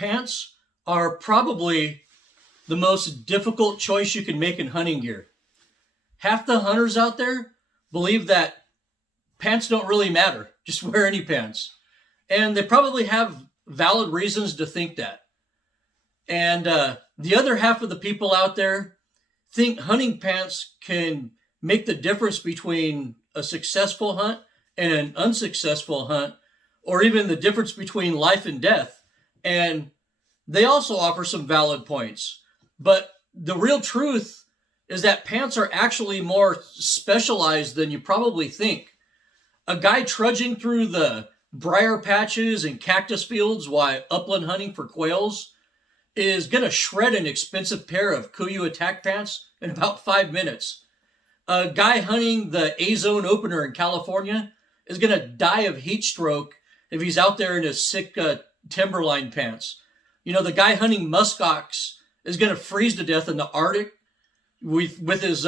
pants are probably the most difficult choice you can make in hunting gear. Half the hunters out there believe that pants don't really matter. Just wear any pants. And they probably have valid reasons to think that. And the other half of the people out there think hunting pants can make the difference between a successful hunt and an unsuccessful hunt, or even the difference between life and death. And they also offer some valid points. But the real truth is that pants are actually more specialized than you probably think. A guy trudging through the briar patches and cactus fields while upland hunting for quails is going to shred an expensive pair of Kuiu attack pants in about 5 minutes. A guy hunting the A-zone opener in California is going to die of heat stroke if he's out there in his Sitka Timberline pants. You know, the guy hunting muskox is going to freeze to death in the Arctic with his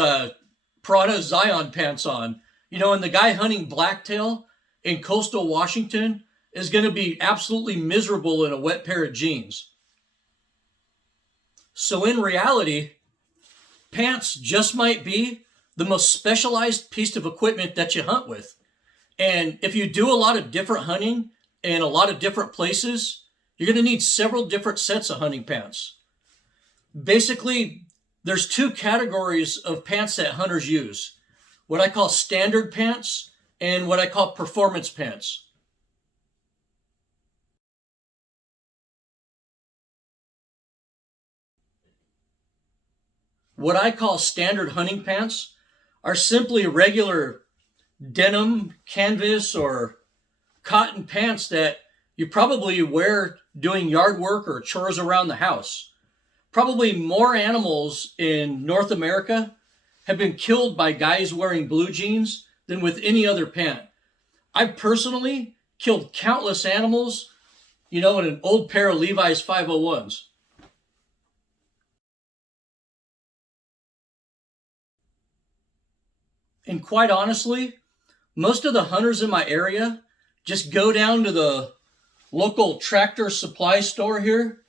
Piranha Zion pants on. You know, and the guy hunting blacktail in coastal Washington is going to be absolutely miserable in a wet pair of jeans. So in reality, pants just might be the most specialized piece of equipment that you hunt with. And if you do a lot of different hunting in a lot of different places, you're going to need several different sets of hunting pants. Basically, there's two categories of pants that hunters use. What I call standard pants and what I call performance pants. What I call standard hunting pants are simply regular denim, canvas, or cotton pants that you probably wear doing yard work or chores around the house. Probably more animals in North America have been killed by guys wearing blue jeans than with any other pant. I've personally killed countless animals, in an old pair of Levi's 501s. And quite honestly, most of the hunters in my area just go down to the local tractor supply store here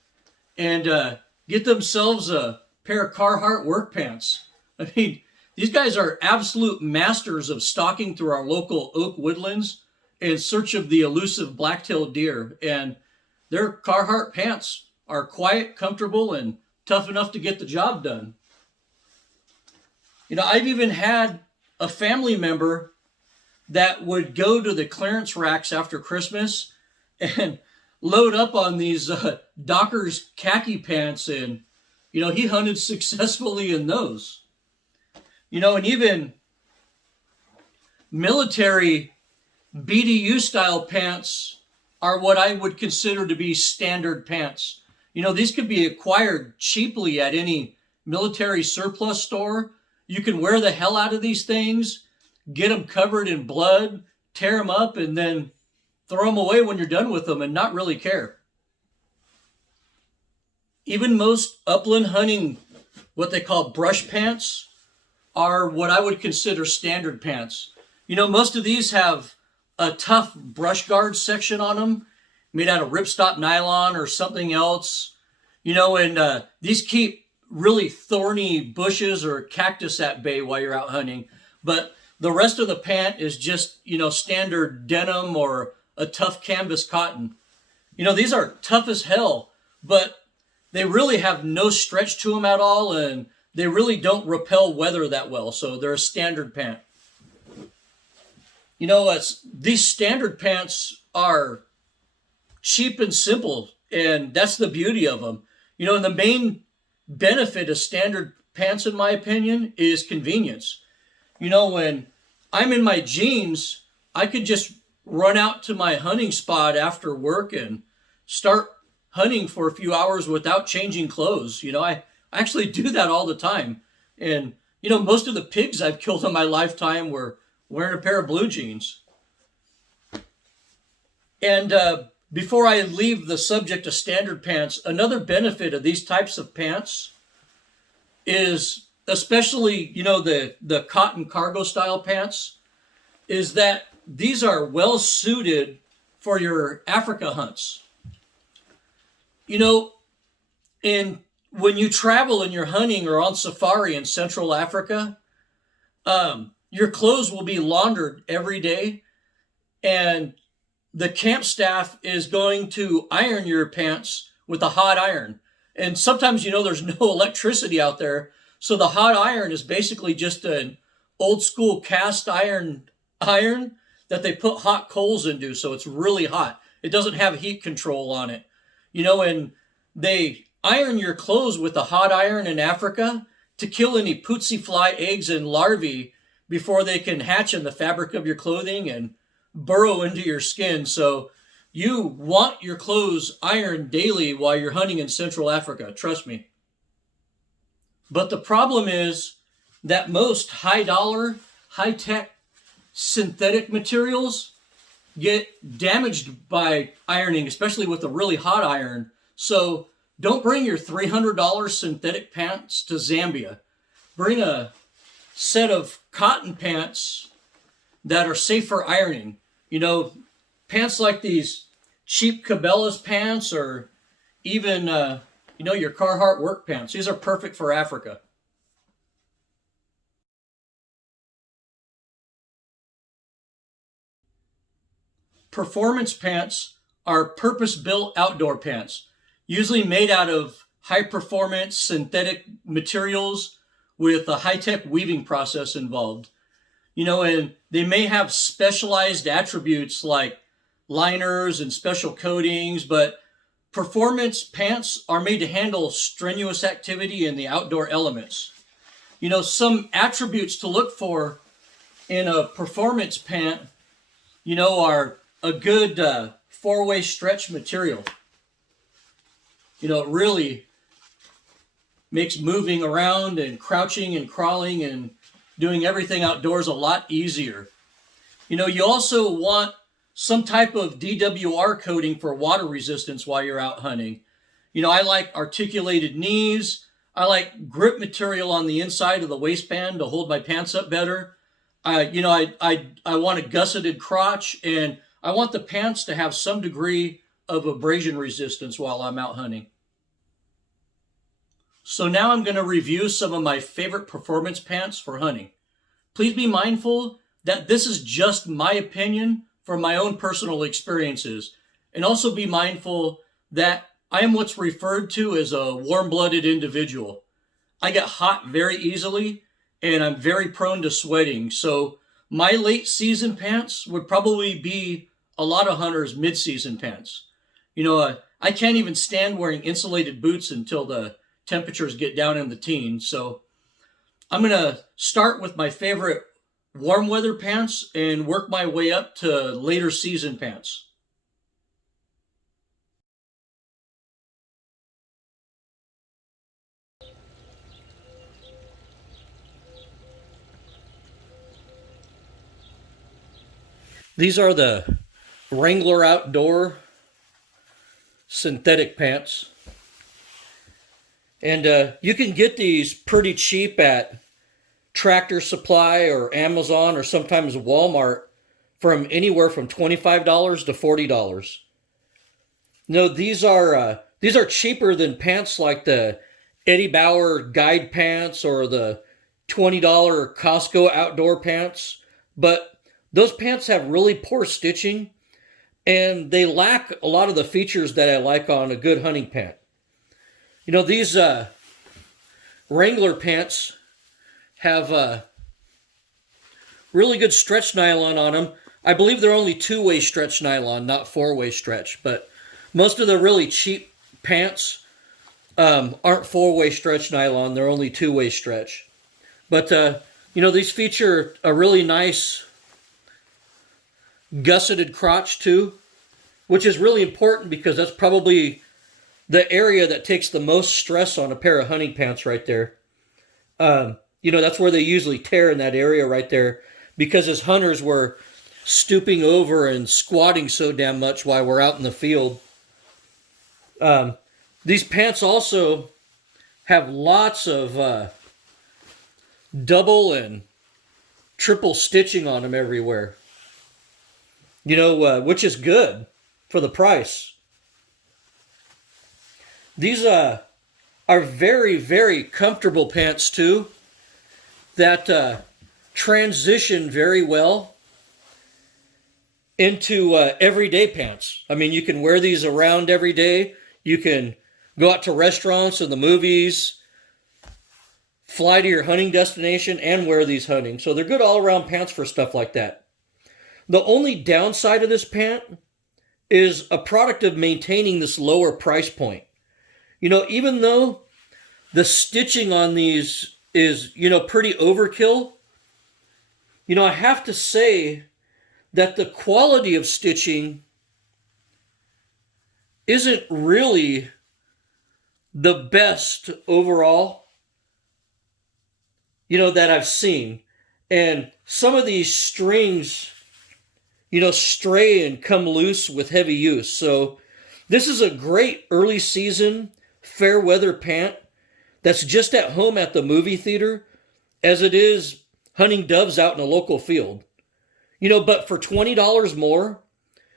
and get themselves a pair of Carhartt work pants. I mean, these guys are absolute masters of stalking through our local oak woodlands in search of the elusive black-tailed deer. And their Carhartt pants are quiet, comfortable, and tough enough to get the job done. I've even had a family member that would go to the clearance racks after Christmas and load up on these Dockers khaki pants, and he hunted successfully in those. And even military BDU style pants are what I would consider to be standard pants. These could be acquired cheaply at any military surplus store. You can wear the hell out of these things, get them covered in blood, tear them up, and then throw them away when you're done with them and not really care. Even most upland hunting, what they call brush pants, are what I would consider standard pants. Most of these have a tough brush guard section on them, made out of ripstop nylon or something else. And these keep really thorny bushes or cactus at bay while you're out hunting. But the rest of the pant is just, standard denim or a tough canvas cotton. These are tough as hell, but they really have no stretch to them at all, and they really don't repel weather that well, so they're a standard pant. These standard pants are cheap and simple, and that's the beauty of them. And the main benefit of standard pants, in my opinion, is convenience. When I'm in my jeans, I could just run out to my hunting spot after work and start hunting for a few hours without changing clothes. I actually do that all the time. And, most of the pigs I've killed in my lifetime were wearing a pair of blue jeans. And before I leave the subject of standard pants, another benefit of these types of pants is, especially, the cotton cargo style pants, is that these are well suited for your Africa hunts. You know, when you travel and you're hunting or on safari in Central Africa, your clothes will be laundered every day, and the camp staff is going to iron your pants with a hot iron. And sometimes, there's no electricity out there. So the hot iron is basically just an old school cast iron that they put hot coals into. So it's really hot. It doesn't have heat control on it. And they iron your clothes with a hot iron in Africa to kill any pootsie fly eggs and larvae before they can hatch in the fabric of your clothing and burrow into your skin. So you want your clothes ironed daily while you're hunting in Central Africa, trust me. But the problem is that most high dollar, high tech synthetic materials get damaged by ironing, especially with a really hot iron. So don't bring your $300 synthetic pants to Zambia. Bring a set of cotton pants that are safe for ironing. Pants like these cheap Cabela's pants, or even, your Carhartt work pants. These are perfect for Africa. Performance pants are purpose-built outdoor pants, usually made out of high-performance synthetic materials with a high-tech weaving process involved. And they may have specialized attributes like liners and special coatings, but performance pants are made to handle strenuous activity in the outdoor elements. Some attributes to look for in a performance pant, are a good four-way stretch material. It really makes moving around and crouching and crawling and doing everything outdoors a lot easier. You also want some type of DWR coating for water resistance while you're out hunting. I like articulated knees. I like grip material on the inside of the waistband to hold my pants up better. I want a gusseted crotch, and I want the pants to have some degree of abrasion resistance while I'm out hunting. So now I'm going to review some of my favorite performance pants for hunting. Please be mindful that this is just my opinion from my own personal experiences, and also be mindful that I am what's referred to as a warm-blooded individual. I get hot very easily, and I'm very prone to sweating. So my late season pants would probably be a lot of hunters' mid-season pants. I can't even stand wearing insulated boots until the temperatures get down in the teens. So I'm going to start with my favorite warm weather pants and work my way up to later season pants. These are the Wrangler Outdoor synthetic pants. And you can get these pretty cheap at Tractor Supply or Amazon or sometimes Walmart from anywhere from $25 to $40. These are cheaper than pants like the Eddie Bauer guide pants or the $20 Costco outdoor pants, but those pants have really poor stitching and they lack a lot of the features that I like on a good hunting pant. These Wrangler pants have really good stretch nylon on them. I believe they're only two-way stretch nylon, not four-way stretch, but most of the really cheap pants aren't four-way stretch nylon. They're only two-way stretch. But, these feature a really nice gusseted crotch too, which is really important because that's probably the area that takes the most stress on a pair of hunting pants right there. That's where they usually tear, in that area right there, because as hunters we're stooping over and squatting so damn much while we're out in the field. These pants also have lots of double and triple stitching on them everywhere. Which is good for the price. These are very, very comfortable pants too, that transition very well into everyday pants. I mean, you can wear these around every day. You can go out to restaurants and the movies, fly to your hunting destination, and wear these hunting. So they're good all-around pants for stuff like that. The only downside of this pant is a product of maintaining this lower price point. You know, even though the stitching on these is, you know, pretty overkill, you know, I have to say that the quality of stitching isn't really the best overall, you know, that I've seen. And some of these strings, you know, stray and come loose with heavy use. So this is a great early season fair weather pant that's just at home at the movie theater as it is hunting doves out in a local field. You know, but for $20 more,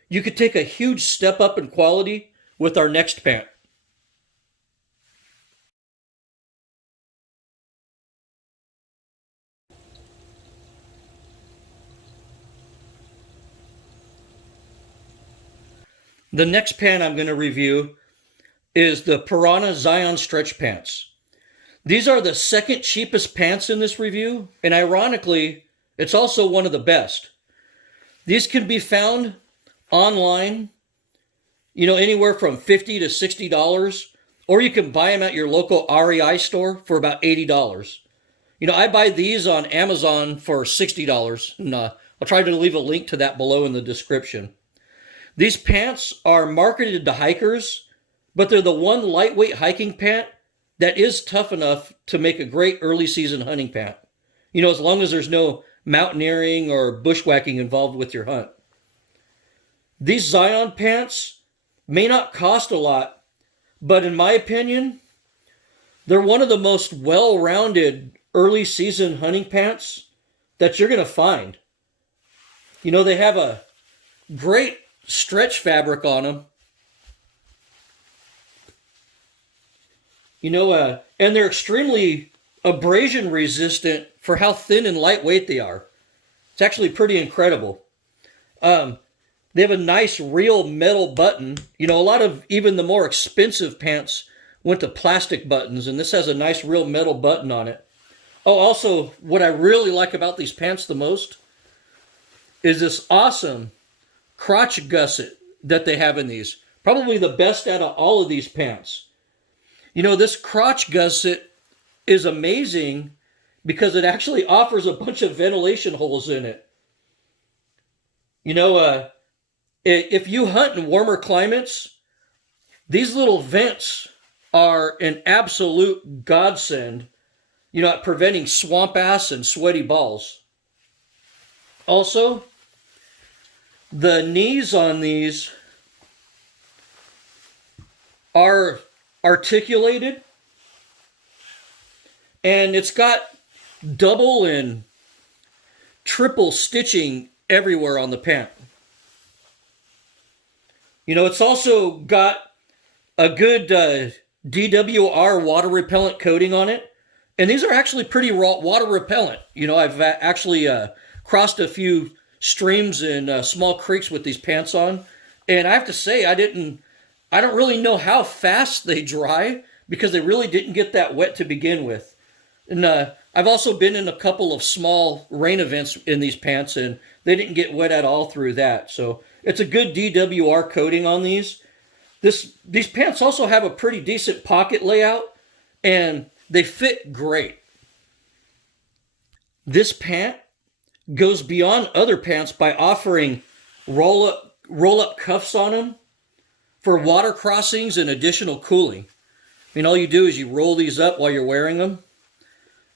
you could take a huge step up in quality with our next pant. The next pant I'm going to review is the Piranha Zion stretch pants. These are the second cheapest pants in this review, and ironically, it's also one of the best. These can be found online, you know, anywhere from $50 to $60, or you can buy them at your local REI store for about $80. You know, I buy these on Amazon for $60, and I'll try to leave a link to that below in the description. These pants are marketed to hikers, but they're the one lightweight hiking pant that is tough enough to make a great early season hunting pant. You know, as long as there's no mountaineering or bushwhacking involved with your hunt. These Zion pants may not cost a lot, but in my opinion, they're one of the most well-rounded early season hunting pants that you're going to find. You know, they have a great stretch fabric on them. You know, and they're extremely abrasion resistant for how thin and lightweight they are. It's actually pretty incredible. They have a nice real metal button. You know, a lot of even the more expensive pants went to plastic buttons, and this has a nice real metal button on it. Oh, also, what I really like about these pants the most is this awesome crotch gusset that they have in these. Probably the best out of all of these pants. You know, this crotch gusset is amazing because it actually offers a bunch of ventilation holes in it. You know, if you hunt in warmer climates, these little vents are an absolute godsend, you know, at preventing swamp ass and sweaty balls. Also, the knees on these are articulated, and it's got double and triple stitching everywhere on the pant. You know, it's also got a good DWR water repellent coating on it, and these are actually pretty water repellent. You know, I've actually crossed a few streams and small creeks with these pants on, and I have to say I don't really know how fast they dry because they really didn't get that wet to begin with. And I've also been in a couple of small rain events in these pants, and they didn't get wet at all through that. So it's a good DWR coating on these. These pants also have a pretty decent pocket layout, and they fit great. This pant goes beyond other pants by offering roll-up cuffs on them for water crossings and additional cooling. I mean, all you do is you roll these up while you're wearing them,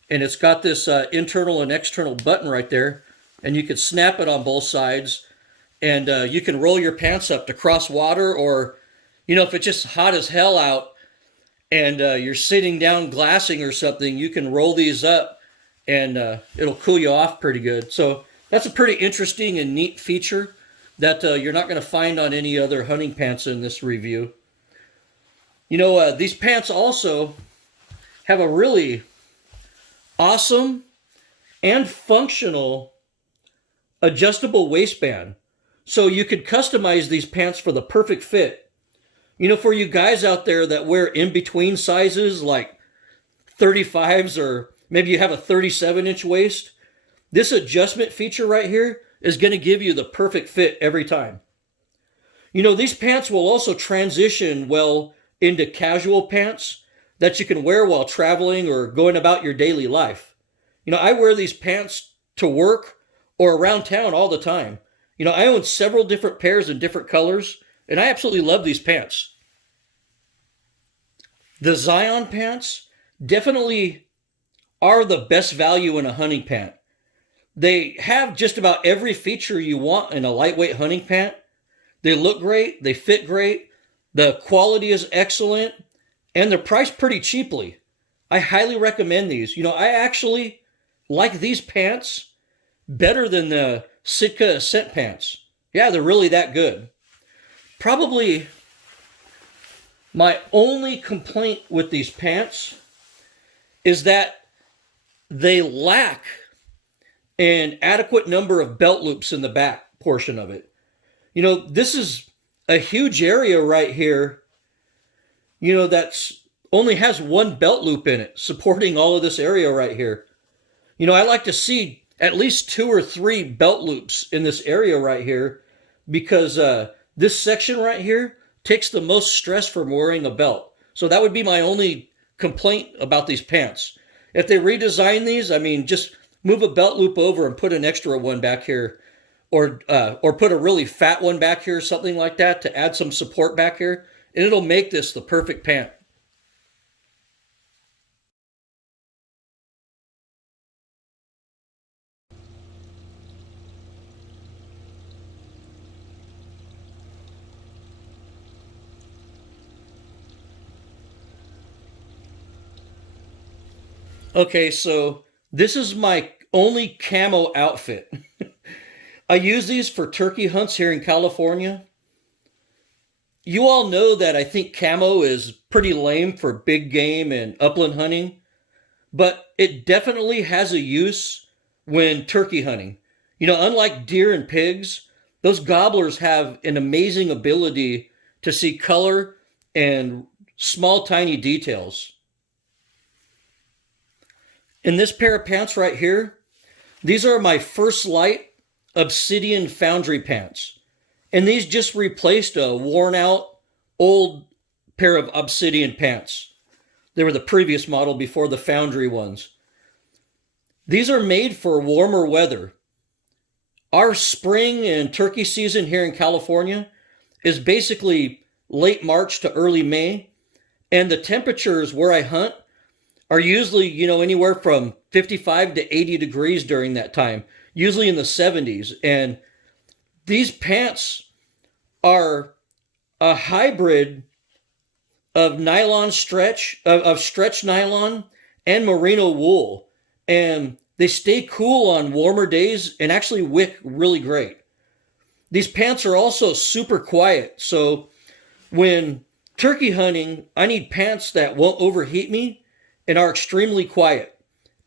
and it's got this internal and external button right there, and you can snap it on both sides, and you can roll your pants up to cross water, or, you know, if it's just hot as hell out and you're sitting down glassing or something, you can roll these up and it'll cool you off pretty good. So that's a pretty interesting and neat feature that you're not going to find on any other hunting pants in this review. These pants also have a really awesome and functional adjustable waistband. So you could customize these pants for the perfect fit. For you guys out there that wear in-between sizes like 35s, or maybe you have a 37-inch waist, this adjustment feature right here is going to give you the perfect fit every time. These pants will also transition well into casual pants that you can wear while traveling or going about your daily life. I wear these pants to work or around town all the time. I own several different pairs in different colors, and I absolutely love these pants. The Zion pants definitely are the best value in a hunting pant. They have just about every feature you want in a lightweight hunting pant. They look great, they fit great, the quality is excellent, and they're priced pretty cheaply. I highly recommend these. I actually like these pants better than the Sitka Ascent pants. Yeah, they're really that good. Probably my only complaint with these pants is that they lack an adequate number of belt loops in the back portion of it. This is a huge area right here, that's only has one belt loop in it, supporting all of this area right here. I like to see at least 2 or 3 belt loops in this area right here, because this section right here takes the most stress from wearing a belt. So that would be my only complaint about these pants. If they redesign these, just move a belt loop over and put an extra one back here, or put a really fat one back here, something like that, to add some support back here, and it'll make this the perfect pant. Okay, so this is my only camo outfit. I use these for turkey hunts here in California. You all know that I think camo is pretty lame for big game and upland hunting, but it definitely has a use when turkey hunting. Unlike deer and pigs, those gobblers have an amazing ability to see color and small, tiny details. In this pair of pants right here, these are my first Light Obsidian Foundry pants. And these just replaced a worn out old pair of Obsidian pants. They were the previous model before the Foundry ones. These are made for warmer weather. Our spring and turkey season here in California is basically late March to early May. And the temperatures where I hunt are usually, anywhere from 55 to 80 degrees during that time, usually in the 70s. And these pants are a hybrid of nylon stretch, of stretch nylon and merino wool. And they stay cool on warmer days and actually wick really great. These pants are also super quiet. So when turkey hunting, I need pants that won't overheat me and are extremely quiet.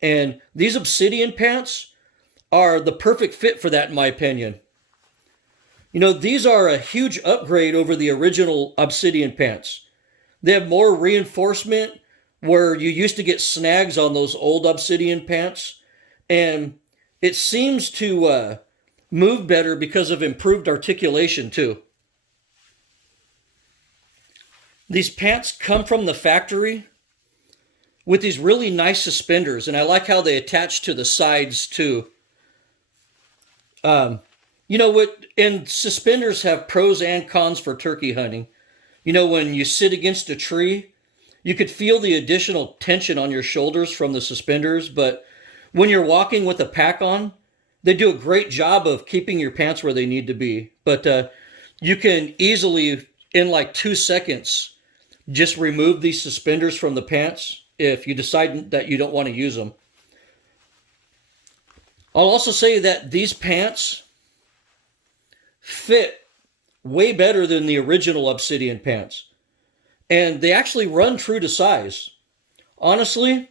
And these Obsidian pants are the perfect fit for that, in my opinion. These are a huge upgrade over the original Obsidian pants. They have more reinforcement, where you used to get snags on those old Obsidian pants. And it seems to move better because of improved articulation too. These pants come from the factory with these really nice suspenders, and I like how they attach to the sides too. And suspenders have pros and cons for turkey hunting. When you sit against a tree, you could feel the additional tension on your shoulders from the suspenders, but when you're walking with a pack on, they do a great job of keeping your pants where they need to be. But you can easily, in like 2 seconds, just remove these suspenders from the pants if you decide that you don't want to use them. I'll also say that these pants fit way better than the original Obsidian pants. and they actually run true to size. Honestly,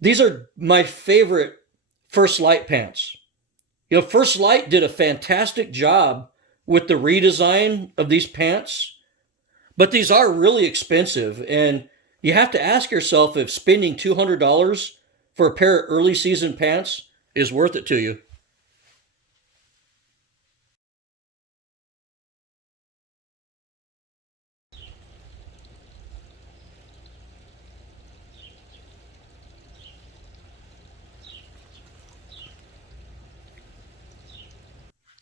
these are my favorite First Light pants. First Light did a fantastic job with the redesign of these pants, but these are really expensive, and you have to ask yourself if spending $200 for a pair of early season pants is worth it to you.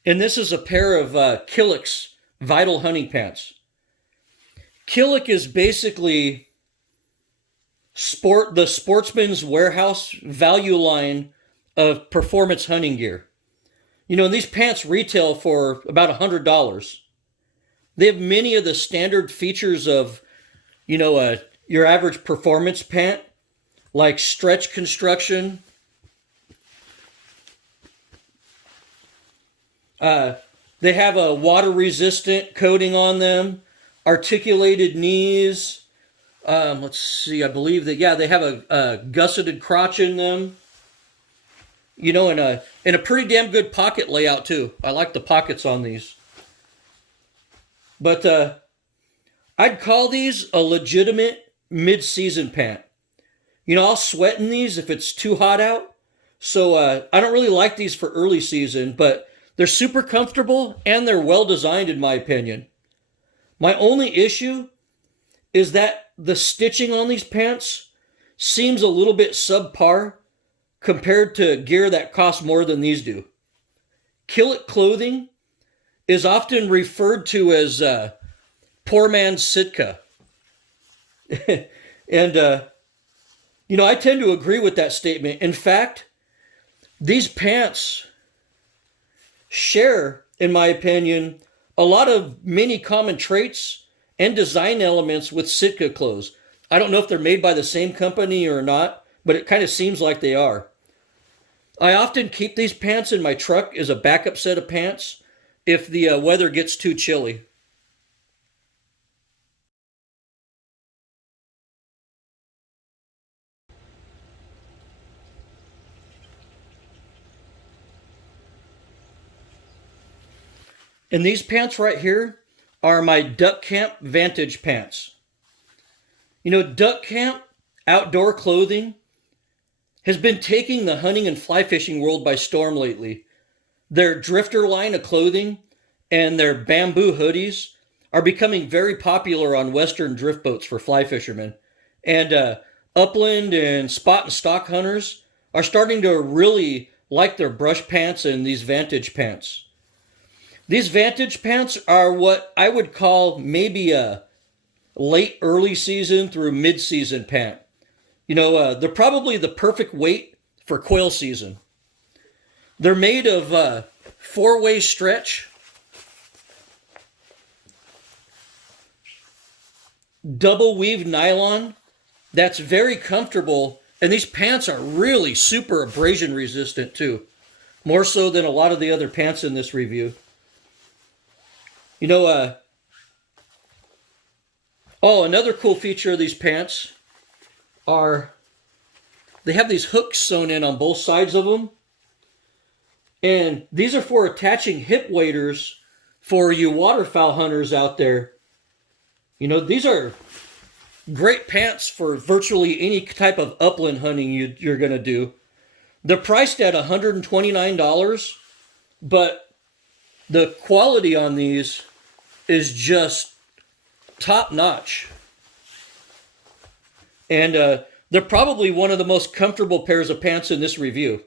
And this is a pair of Killik's Vital hunting pants. Killik is basically the Sportsman's Warehouse value line of performance hunting gear. And these pants retail for about $100. They have many of the standard features of, your average performance pant, like stretch construction. They have a water-resistant coating on them, articulated knees. Let's see, I believe that, they have a gusseted crotch in them. And a pretty damn good pocket layout, too. I like the pockets on these. But I'd call these a legitimate mid-season pant. I'll sweat in these if it's too hot out. So I don't really like these for early season, but they're super comfortable and they're well designed in my opinion. My only issue is that the stitching on these pants seems a little bit subpar compared to gear that costs more than these do. Killik clothing is often referred to as poor man's Sitka. And, I tend to agree with that statement. In fact, these pants share, in my opinion, a lot of many common traits and design elements with Sitka clothes. I don't know if they're made by the same company or not, but it kind of seems like they are. I often keep these pants in my truck as a backup set of pants if the weather gets too chilly. And these pants right here are my Camp Vantage pants. Duck Camp outdoor clothing has been taking the hunting and fly fishing world by storm lately. Their drifter line of clothing and their bamboo hoodies are becoming very popular on Western drift boats for fly fishermen. And upland and spot and stock hunters are starting to really like their brush pants and these Vantage pants. These Vantage pants are what I would call maybe a late early season through mid-season pant. They're probably the perfect weight for quail season. They're made of four-way stretch, double weave nylon that's very comfortable, and these pants are really super abrasion resistant too, more so than a lot of the other pants in this review. Another cool feature of these pants are they have these hooks sewn in on both sides of them. And these are for attaching hip waders for you waterfowl hunters out there. These are great pants for virtually any type of upland hunting you're going to do. They're priced at $129, but the quality on these is just top notch. And they're probably one of the most comfortable pairs of pants in this review.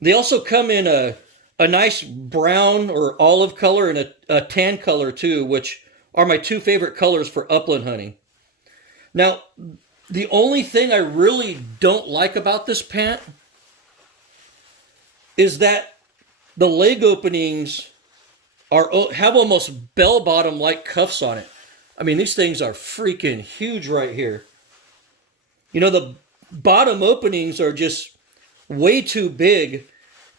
They also come in a nice brown or olive color and a tan color too, which are my two favorite colors for upland hunting. Now, the only thing I really don't like about this pant is that the leg openings have almost bell-bottom like cuffs on it. I mean, these things are freaking huge right here. The bottom openings are just way too big,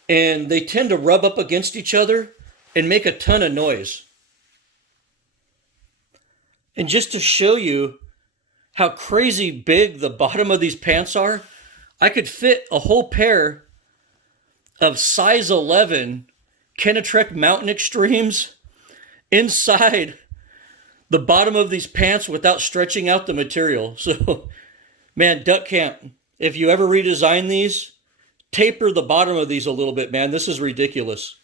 and they tend to rub up against each other and make a ton of noise. And just to show you how crazy big the bottom of these pants are, I could fit a whole pair of size 11 Kenetrek Mountain Extremes inside the bottom of these pants without stretching out the material. So, man, Duck Camp, if you ever redesign these, taper the bottom of these a little bit, man. This is ridiculous.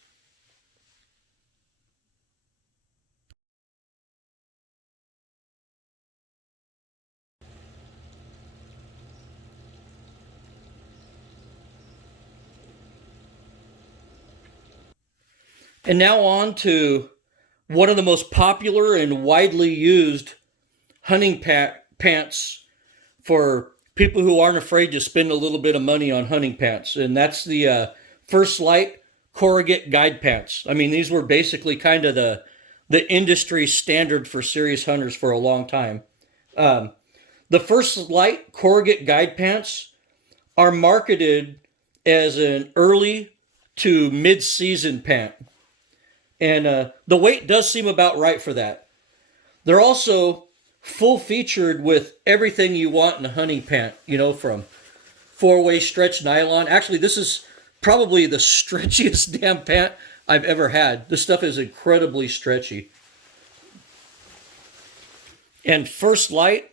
And now on to one of the most popular and widely used hunting pants for people who aren't afraid to spend a little bit of money on hunting pants. And that's the First Light Corrugate guide pants. I mean, these were basically kind of the industry standard for serious hunters for a long time. The First Light Corrugate guide pants are marketed as an early to mid-season pant. And the weight does seem about right for that. They're also full featured with everything you want in a hunting pant, you know, from 4-way stretch nylon. Actually, this is probably the stretchiest damn pant I've ever had. This stuff is incredibly stretchy. And First Light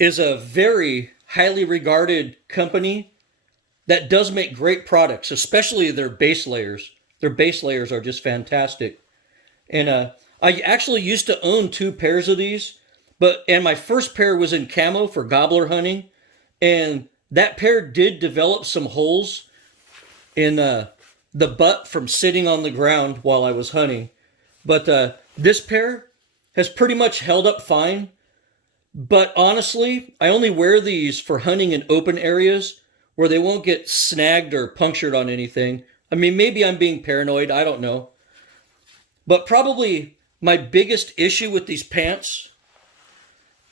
is a very highly regarded company that does make great products, especially their base layers. Their base layers are just fantastic. And I actually used to own 2 pairs of these, and my first pair was in camo for gobbler hunting, and that pair did develop some holes in the butt from sitting on the ground while I was hunting. But this pair has pretty much held up fine. But honestly, I only wear these for hunting in open areas where they won't get snagged or punctured on anything. I mean, maybe I'm being paranoid, I don't know. But probably my biggest issue with these pants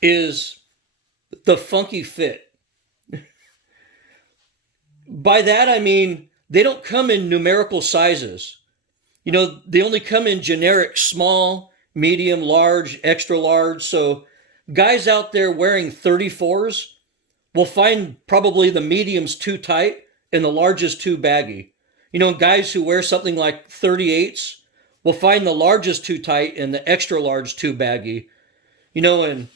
is the funky fit. By that I mean, they don't come in numerical sizes. You know, they only come in generic small, medium, large, extra large. So guys out there wearing 34s will find probably the mediums too tight and the larges too baggy. You know, guys who wear something like 38s will find the largest too tight and the extra large too baggy. You know, and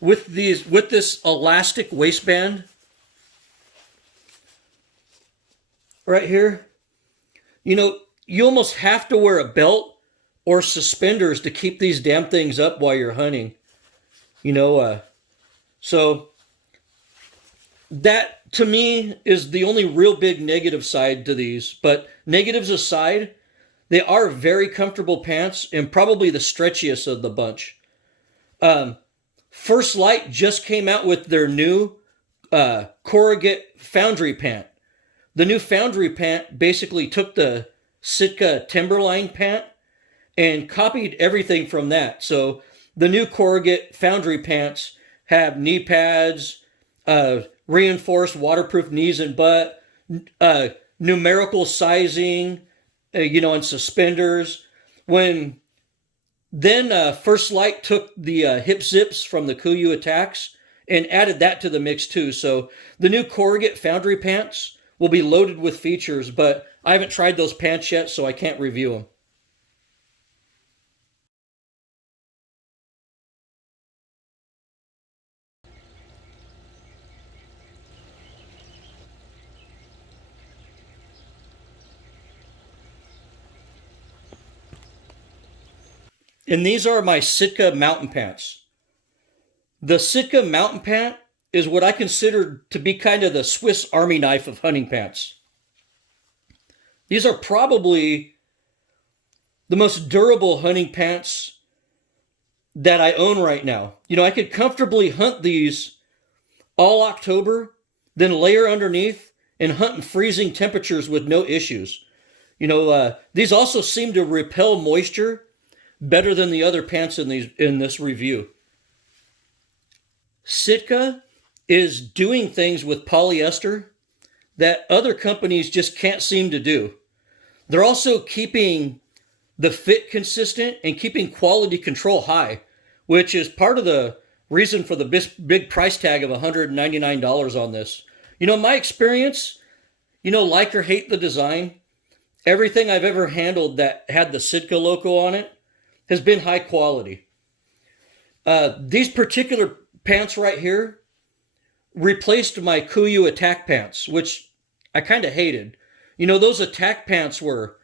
with this elastic waistband right here, you know, you almost have to wear a belt or suspenders to keep these damn things up while you're hunting. You know, so that to me is the only real big negative side to these. But negatives aside, they are very comfortable pants and probably the stretchiest of the bunch. First Light just came out with their new Corrugate Foundry pant. The new Foundry pant basically took the Sitka Timberline pant and copied everything from that. So the new Corrugate Foundry pants have knee pads, reinforced waterproof knees and butt, numerical sizing, you know, and suspenders. When then First Light took the hip zips from the Kuiu Attacks and added that to the mix too. So the new Corrugate Foundry pants will be loaded with features, but I haven't tried those pants yet, so I can't review them. And these are my Sitka Mountain pants. The Sitka Mountain pant is what I consider to be kind of the Swiss Army knife of hunting pants. These are probably the most durable hunting pants that I own right now. You know, I could comfortably hunt these all October, then layer underneath and hunt in freezing temperatures with no issues. You know, these also seem to repel moisture better than the other pants in this review. Sitka is doing things with polyester that other companies just can't seem to do. They're also keeping the fit consistent and keeping quality control high, which is part of the reason for the big price tag of $199 on this. My experience, like or hate the design, everything I've ever handled that had the Sitka logo on it has been high quality. These particular pants right here replaced my Kuiu attack pants, which I kind of hated. Those attack pants were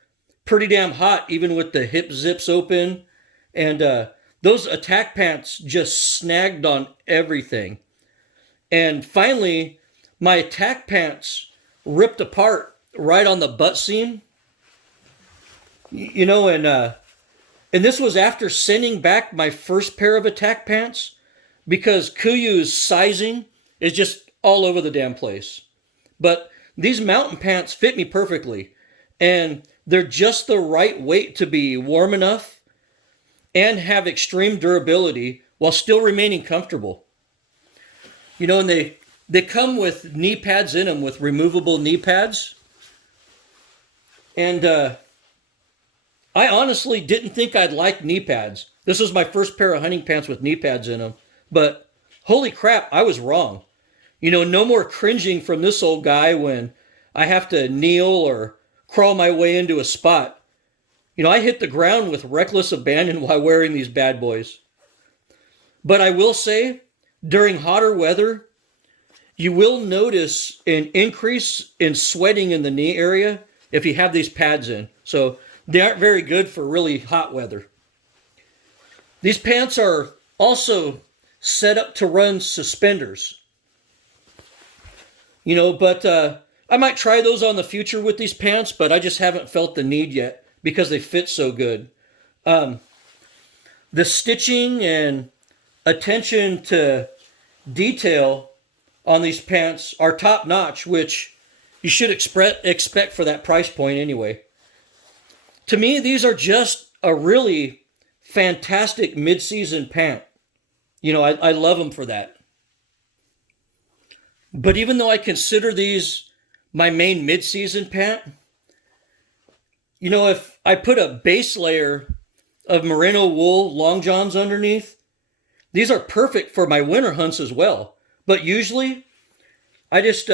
pretty damn hot, even with the hip zips open. And those attack pants just snagged on everything. And finally, my attack pants ripped apart right on the butt seam. And this was after sending back my first pair of attack pants because Kuiu's sizing is just all over the damn place. But these mountain pants fit me perfectly, and they're just the right weight to be warm enough and have extreme durability while still remaining comfortable. And they come with knee pads in them, with removable knee pads. And I honestly didn't think I'd like knee pads. This was my first pair of hunting pants with knee pads in them. But holy crap, I was wrong. No more cringing from this old guy when I have to kneel or crawl my way into a spot. I hit the ground with reckless abandon while wearing these bad boys. But I will say, during hotter weather, you will notice an increase in sweating in the knee area if you have these pads in. So they aren't very good for really hot weather. These pants are also set up to run suspenders. But I might try those on the future with these pants, but I just haven't felt the need yet because they fit so good. The stitching and attention to detail on these pants are top notch, which you should expect for that price point anyway. To me, these are just a really fantastic mid-season pant. I love them for that. But even though I consider these my main mid-season pant, if I put a base layer of merino wool long johns underneath, these are perfect for my winter hunts as well. But usually, I just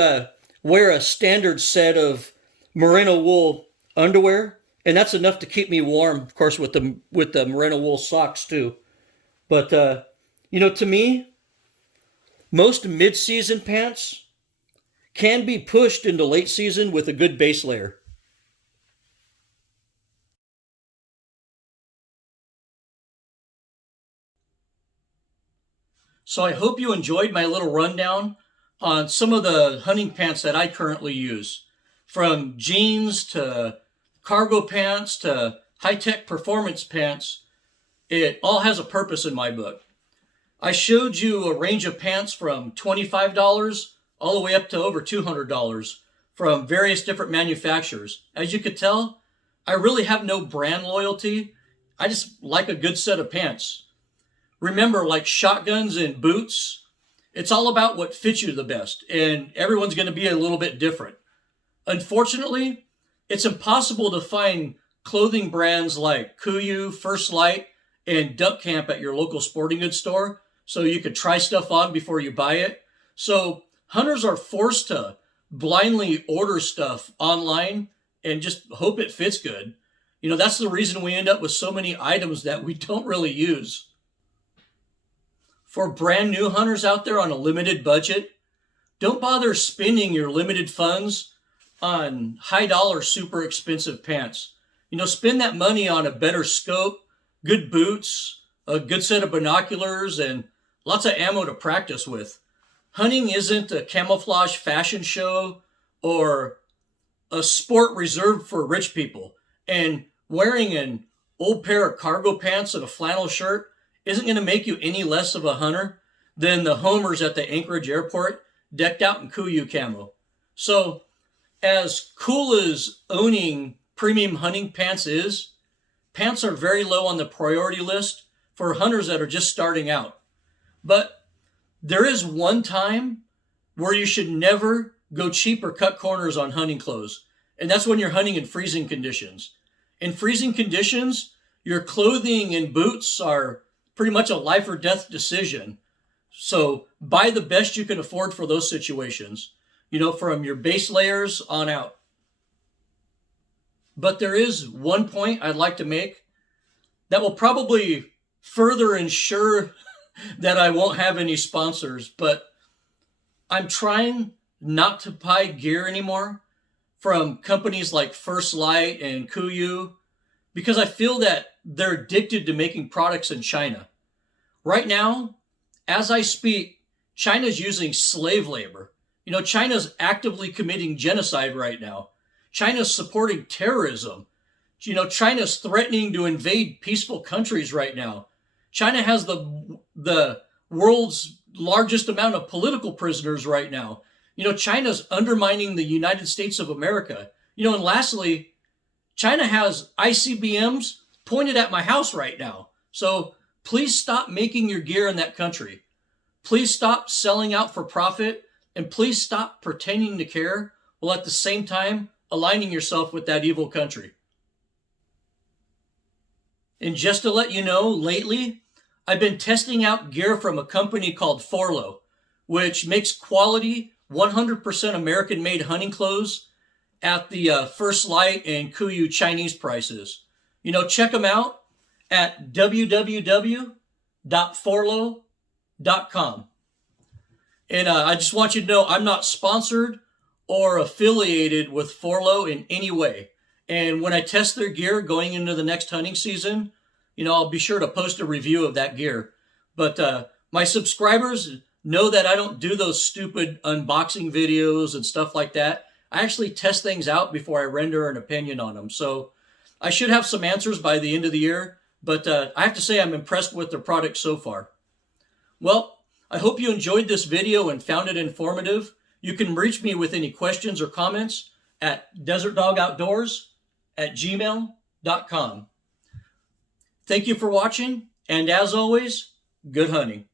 wear a standard set of merino wool underwear, and that's enough to keep me warm, of course, with the merino wool socks too. But to me, most mid-season pants can be pushed into late season with a good base layer. So I hope you enjoyed my little rundown on some of the hunting pants that I currently use. From jeans to cargo pants to high-tech performance pants, it all has a purpose in my book. I showed you a range of pants from $25 all the way up to over $200 from various different manufacturers. As you could tell, I really have no brand loyalty. I just like a good set of pants. Remember, like shotguns and boots, it's all about what fits you the best, and everyone's going to be a little bit different. Unfortunately, it's impossible to find clothing brands like Kuiu, First Light, and Duck Camp at your local sporting goods store, so you could try stuff on before you buy it. So hunters are forced to blindly order stuff online and just hope it fits good. That's the reason we end up with so many items that we don't really use. For brand new hunters out there on a limited budget, don't bother spending your limited funds on high dollar, super expensive pants. Spend that money on a better scope, good boots, a good set of binoculars, and lots of ammo to practice with. Hunting isn't a camouflage fashion show or a sport reserved for rich people. And wearing an old pair of cargo pants and a flannel shirt isn't going to make you any less of a hunter than the homers at the Anchorage airport decked out in Kuiu camo. So, as cool as owning premium hunting pants is, pants are very low on the priority list for hunters that are just starting out. But there is one time where you should never go cheap or cut corners on hunting clothes, and that's when you're hunting in freezing conditions. In freezing conditions, your clothing and boots are pretty much a life or death decision. So buy the best you can afford for those situations, from your base layers on out. But there is one point I'd like to make that will probably further ensure that I won't have any sponsors, but I'm trying not to buy gear anymore from companies like First Light and Kuyu because I feel that they're addicted to making products in China. Right now, as I speak, China's using slave labor. China's actively committing genocide right now. China's supporting terrorism. China's threatening to invade peaceful countries right now. China has the world's largest amount of political prisoners right now. China's undermining the United States of America. And lastly, China has ICBMs pointed at my house right now. So please stop making your gear in that country. Please stop selling out for profit, and please stop pretending to care while at the same time aligning yourself with that evil country. And just to let you know, lately, I've been testing out gear from a company called Forlo, which makes quality 100% American-made hunting clothes at the First Light and Kuyu Chinese prices. Check them out at www.forlo.com. And I just want you to know I'm not sponsored or affiliated with Forlo in any way. And when I test their gear going into the next hunting season, I'll be sure to post a review of that gear. But my subscribers know that I don't do those stupid unboxing videos and stuff like that. I actually test things out before I render an opinion on them. So I should have some answers by the end of the year. But I have to say I'm impressed with their product so far. Well, I hope you enjoyed this video and found it informative. You can reach me with any questions or comments at desertdogoutdoors@gmail.com. Thank you for watching, and as always, good hunting.